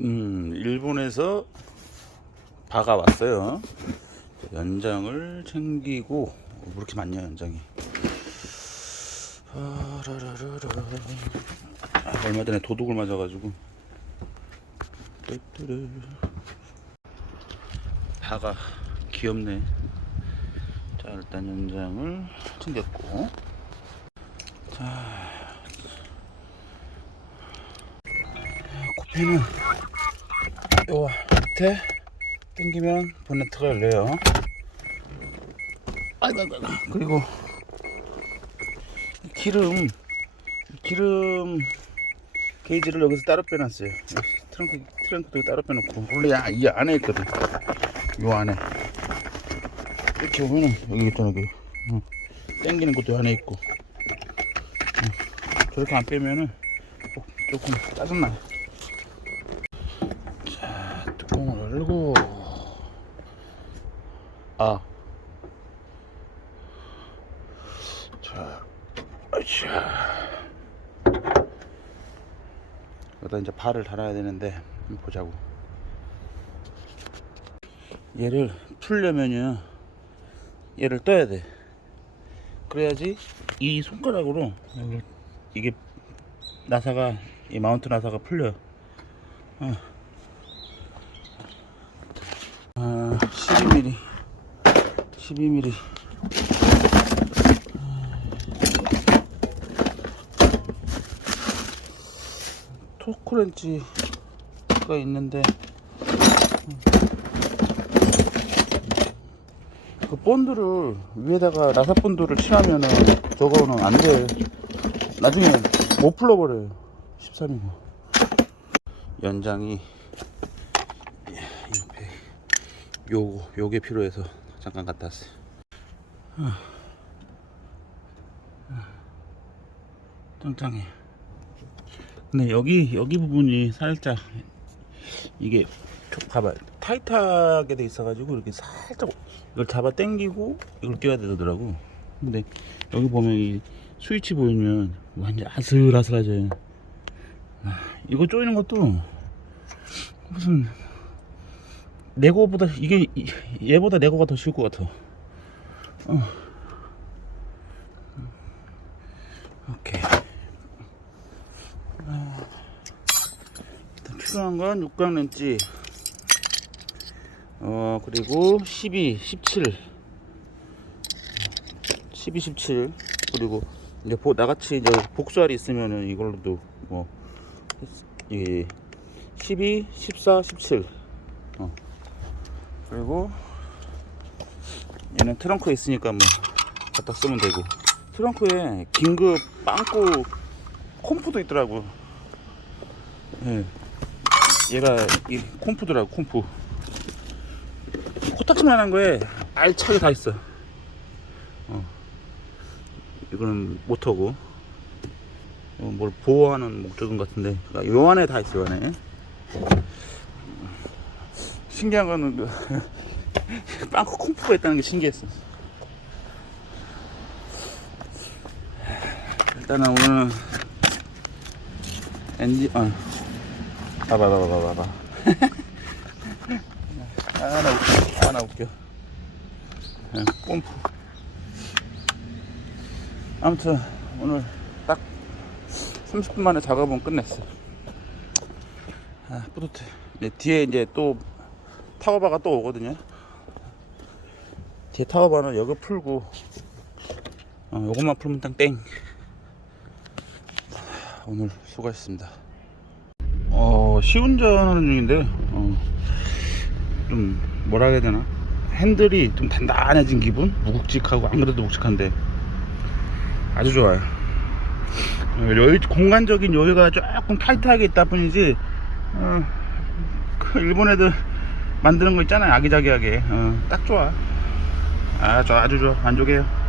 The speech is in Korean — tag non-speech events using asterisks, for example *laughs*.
음, 일본에서 바가 왔어요. 연장을 챙기고 어, 왜 이렇게 많냐 연장이. 아, 얼마 전에 도둑을 맞아가지고. 바가 귀엽네. 자 일단 연장을 챙겼고. 자 코피는 요 밑에 당기면 본네트가 열려요. 아이고, 아이고. 그리고 이 기름 기름 게이지를 여기서 따로 빼놨어요. 트렁크 트렁크도 따로 빼놓고 원래 야- 이 안에 있거든. 요 안에 이렇게 보면은 여기 있잖아 여기 응. 당기는 것도 안에 있고 응. 저렇게 안 빼면은 조- 조금 짜증나요. 자, 뚜껑을 열고 아. 자, 아차. 여기다 이제 발을 달아야 되는데 한번 보자고. 얘를 풀려면요, 얘를 떠야 돼. 그래야지 이 손가락으로 이게 나사가 이 마운트 나사가 풀려. 어. 아, 12mm, 12mm. 토크렌치가 있는데 그 본드를 위에다가 라사 본드를 칠하면은 저거는 안 돼. 나중에 못 풀어버려요. 13이고. 연장이 옆에 요거 요게 필요해서 잠깐 갔다 왔어요. 짱짱해. 근데 여기 여기 부분이 살짝 이게 저- 봐봐 타이트하게 돼 있어가지고 이렇게 살짝 이걸 잡아 당기고 이걸 껴야 되더라고. 근데 여기 보면 이 스위치 보이면 완전 아슬아슬하죠. 아, 이거 조이는 것도 무슨 네고보다 이게 이- 얘보다 네고가 더 쉬울 것 같아. 어. 오케이. 아, 일단 필요한 건 육각 렌치. 어 그리고 12, 17, 12, 17 그리고 이제 보, 나같이 이제 복수알이 있으면은 이걸로도 뭐이 12, 14, 17 어. 그리고 얘는 트렁크에 있으니까 뭐 갖다 쓰면 되고. 트렁크에 긴급 빵꾸 콤프도 있더라고. 예. 얘가 이 콤프더라고 콤프. 코딱지만한 거에 알차게 다 있어. 어. 이거는 모터고. 뭘 보호하는 목적인 것 같은데. 그러니까 요 안에 다 있어 요 안에 신기한 거는 그 *laughs* 빵꾸 콤프가 있다는 게 신기했어. 일단은 오늘은 엔진 어. 봐봐 봐봐 봐봐 봐봐. 하나 웃겨 하나 웃겨. 어, pom프 아무튼 오늘 딱 30분 만에 작업은 끝냈어 아 뿌듯해. 뒤에 이제 또 타워바가 또 오거든요. 뒤에 타워바는 여기 풀고 어, 요것만 풀면 땅땡. 오늘 수고하셨습니다. 어 시운전하는 중인데 어, 좀 뭐라 해야 되나? 핸들이 좀 단단해진 기분? 무국직하고 안 그래도 묵직한데. 아주 좋아요. 어, 여유, 공간적인 여유가 조금 타이트하게 있다 뿐이지 어, 그 일본 애들 만드는 거 있잖아요 아기자기하게. 어, 딱 좋아. 아, 저 아주 좋아. 만족해요